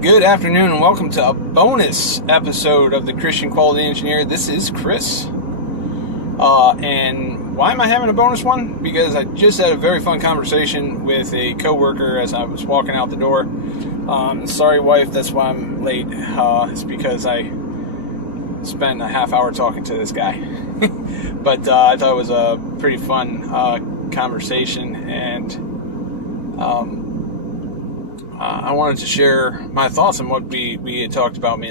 Good afternoon and welcome to a bonus episode of the Christian Quality Engineer. This is Chris. And why am I having a bonus one? Because I just had a very fun conversation with a coworker as I was walking out the door. Sorry, wife, that's why I'm late. It's because I spent a half hour talking to this guy. But I thought it was a pretty fun conversation, and I wanted to share my thoughts on what we had talked about, me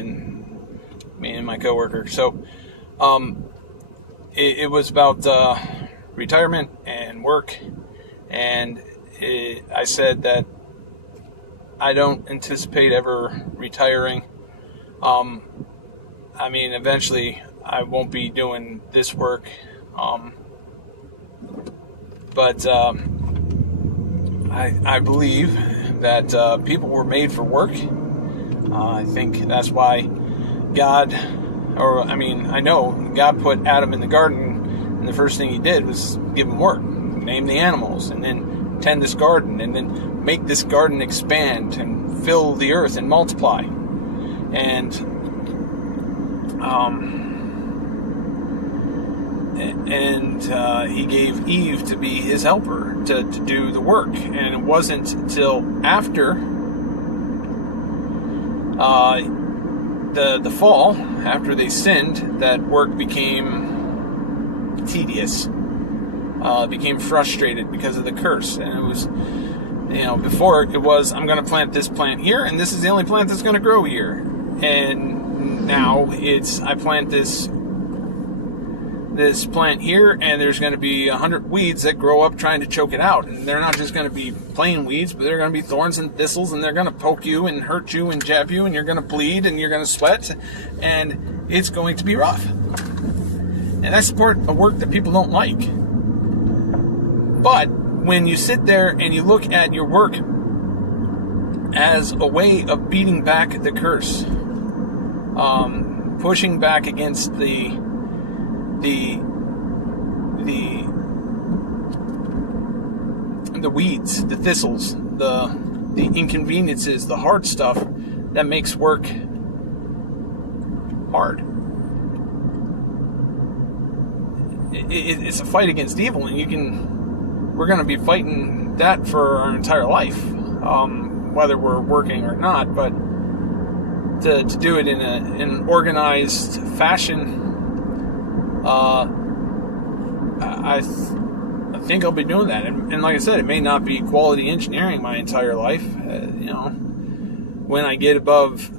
and my coworker. So, it was about retirement and work, and I said that I don't anticipate ever retiring. Eventually I won't be doing this work, but I believe that people were made for work. I think that's why I know God put Adam in the garden, and the first thing he did was give him work, name the animals, and then tend this garden, and then make this garden expand and fill the earth and multiply. And he gave Eve to be his helper to do the work. And it wasn't until after the fall, after they sinned, that work became tedious, became frustrated because of the curse. And it was, before it was, I'm going to plant this plant here, and this is the only plant that's going to grow here. And now it's, I plant this plant here, and there's going to be 100 weeds that grow up trying to choke it out. And they're not just going to be plain weeds, but they're going to be thorns and thistles, and they're going to poke you and hurt you and jab you, and you're going to bleed, and you're going to sweat, and it's going to be rough. And that's part of work that people don't like. But when you sit there and you look at your work as a way of beating back the curse, pushing back against the weeds, the thistles, the inconveniences, the hard stuff that makes work hard. It's a fight against evil, and we're going to be fighting that for our entire life, whether we're working or not. But to do it in an organized fashion, I think I'll be doing that. And like I said, it may not be quality engineering my entire life. When I get above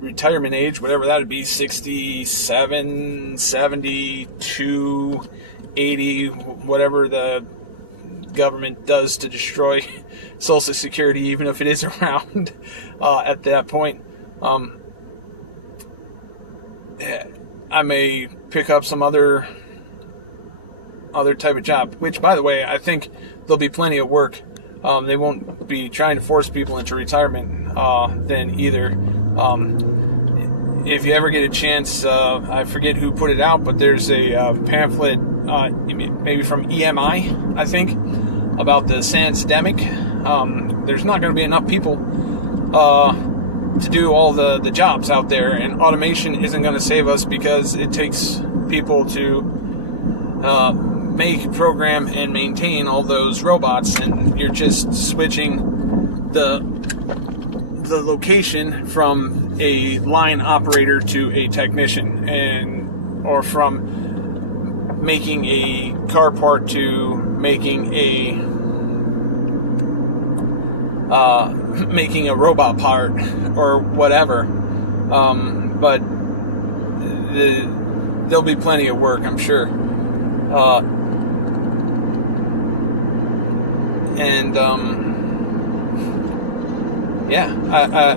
retirement age, whatever that would be, 67, 72, 80, whatever the government does to destroy Social Security, even if it is around at that point, I may pick up some other type of job, which, by the way, I think there'll be plenty of work. They won't be trying to force people into retirement then either. If you ever get a chance, I forget who put it out, but there's a pamphlet, maybe from EMI, I think, about the Sansdemic. There's not going to be enough people to do all the jobs out there, and automation isn't going to save us, because it takes people to make, program, and maintain all those robots, and you're just switching the location from a line operator to a technician, or from making a car part to making a robot part or whatever. But there'll be plenty of work, I'm sure.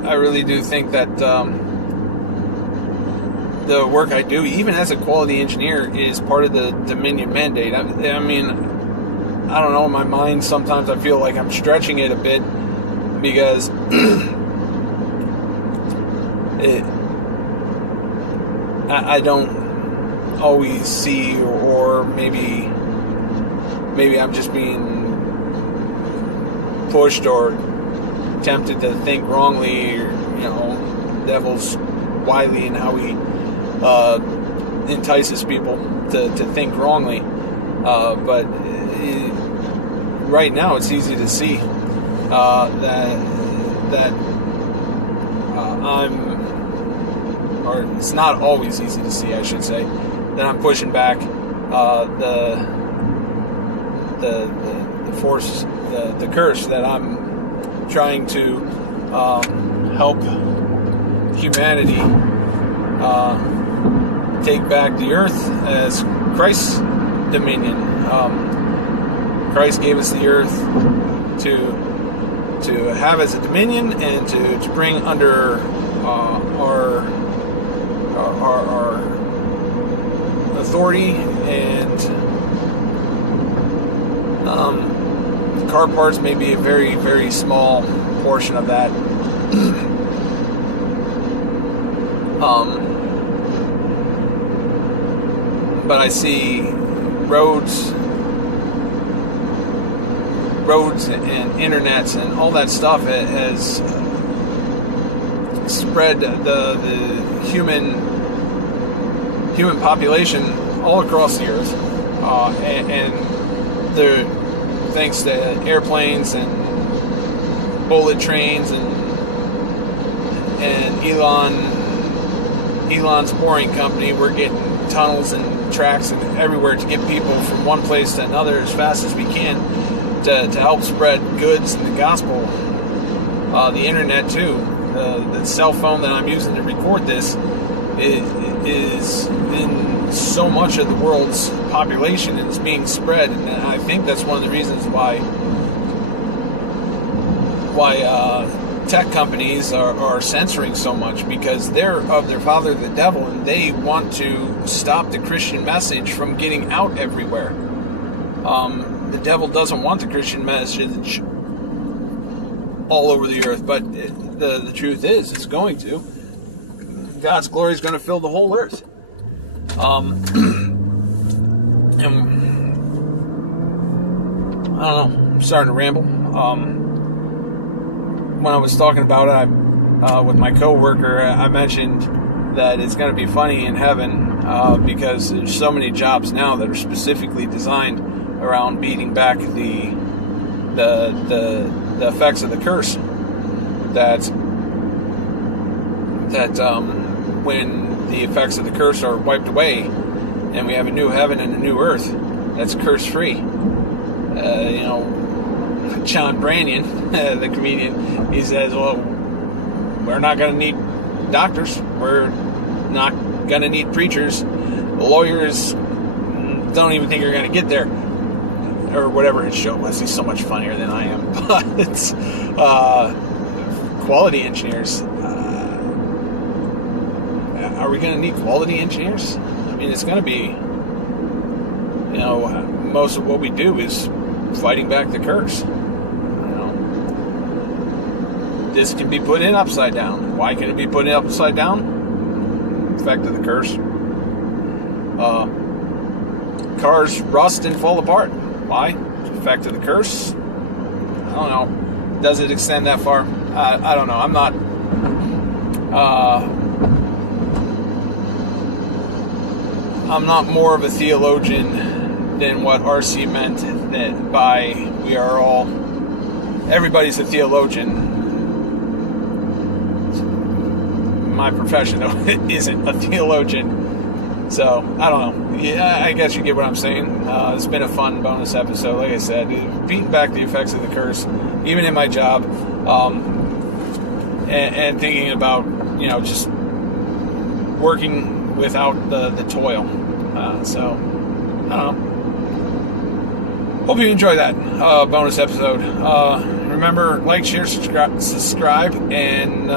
I really do think that the work I do, even as a quality engineer, is part of the Dominion mandate. I mean, I don't know, in my mind sometimes I feel like I'm stretching it a bit, because I don't always see, or maybe I'm just being pushed or tempted to think wrongly, or, the devil's wily in how he entices people to think wrongly. But right now, it's easy to see that it's not always easy to see, I should say, that I'm pushing back the force, the curse, that I'm trying to help humanity take back the earth as Christ's dominion. Christ gave us the earth to have as a dominion, and to bring under our authority, and car parts may be a very, very small portion of that. But I see roads and internets and all that stuff has spread the human population all across the earth, and thanks to airplanes and bullet trains and Elon's boring company, we're getting tunnels and tracks and everywhere to get people from one place to another as fast as we can, to help spread goods and the gospel. The internet too, the cell phone that I'm using to record this is in so much of the world's population, and it's being spread. And I think that's one of the reasons why tech companies are censoring so much, because they're of their father the devil, and they want to stop the Christian message from getting out everywhere. The devil doesn't want the Christian message all over the earth, but the truth is, it's going to. God's glory is going to fill the whole earth. And I don't know, I'm starting to ramble. When I was talking about it, with my coworker, I mentioned that it's going to be funny in heaven, because there's so many jobs now that are specifically designed around beating back the effects of the curse. That when the effects of the curse are wiped away, and we have a new heaven and a new earth that's curse-free. John Branyan, the comedian, he says, well, we're not going to need doctors. We're not going to need preachers. Lawyers don't even think you're going to get there. Or whatever his show was. He's so much funnier than I am. But it's quality engineers. Are we going to need quality engineers? I mean, it's going to be, most of what we do is fighting back the curse. This can be put in upside down. Why can it be put in upside down? Effect of the curse. Cars rust and fall apart. Why? Effect of the curse? I don't know. Does it extend that far? I don't know. I'm not more of a theologian than what R.C. meant, that by we are all, everybody's a theologian. My profession, though, isn't a theologian. So, I don't know. Yeah, I guess you get what I'm saying. It's been a fun bonus episode. Like I said, beating back the effects of the curse, even in my job, and thinking about, just working without the toil. So, I don't know. Hope you enjoy that bonus episode. Remember, like, share, subscribe, and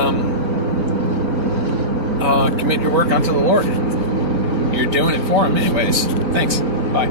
commit your work unto the Lord. You're doing it for Him anyways. Thanks. Bye.